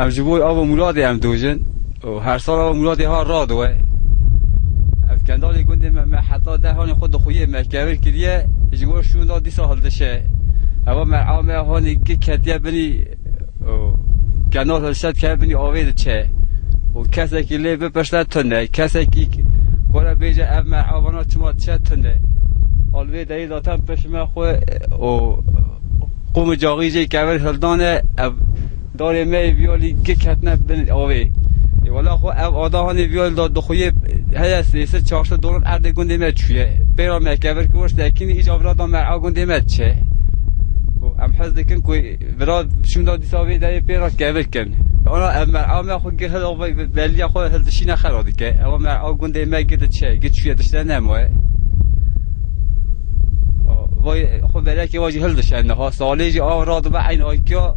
هم جبوی آب مولادی هم دوجن و هر سال آب مولادی ها را دوه افکندالی گنده من حتی دهانی خود خویه مکبر کریه جبوی شون دادی سال دشه اما مرعامه هانی که کتیه بنی کنار هلشت که بنی آوید چه و کسی که لی بپشتد تنه کسی که گوره بیجه اف مرعامانا چما چه تنه آلوی دایی داتم پشمه خواه و قوم جاغیجه کبر هلدانه داره می بیالی که کتنه بنی آوی والا خو اف آده هانی بیال داد دخویه هیا سیسه چاشت دورم ارده گنده مد چویه بیرا مکبر کورش دکنی ایج آورادا مرعا گنده مد چه ام حس دکن کوی برا شون دادی ساوی دایی بیرا کبر کن انا مرعا ما خو گه آوی بلیا خو هلدشی نخرادی که اما مرعا گنده مد گده چه گد چویه دشته نموه وای خو برای که واجی هلدشه نه ها سالیجی آوراد و عین آیکیا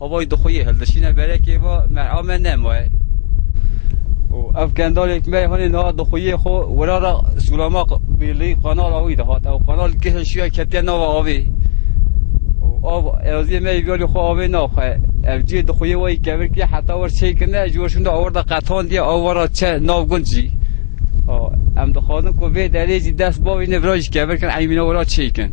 هوای دخویه هلدشی نه برای که وا مرعا ما نموه و افکندال یک می هانی نه دخویه خو ورا را سلامق بیلی قنال آوی ده هات او قنال که شویه کتی نه آوی آب ازی می بیالی خو آوی نه خو افجی دخویه وای کبر که حتی ور چه کنه جورشون ده آورده قطان دی آورا چه ناو گنجی ام دخوادن کو به دریجی دست باوی نبراج کبر کن ایمینا ورا چه کن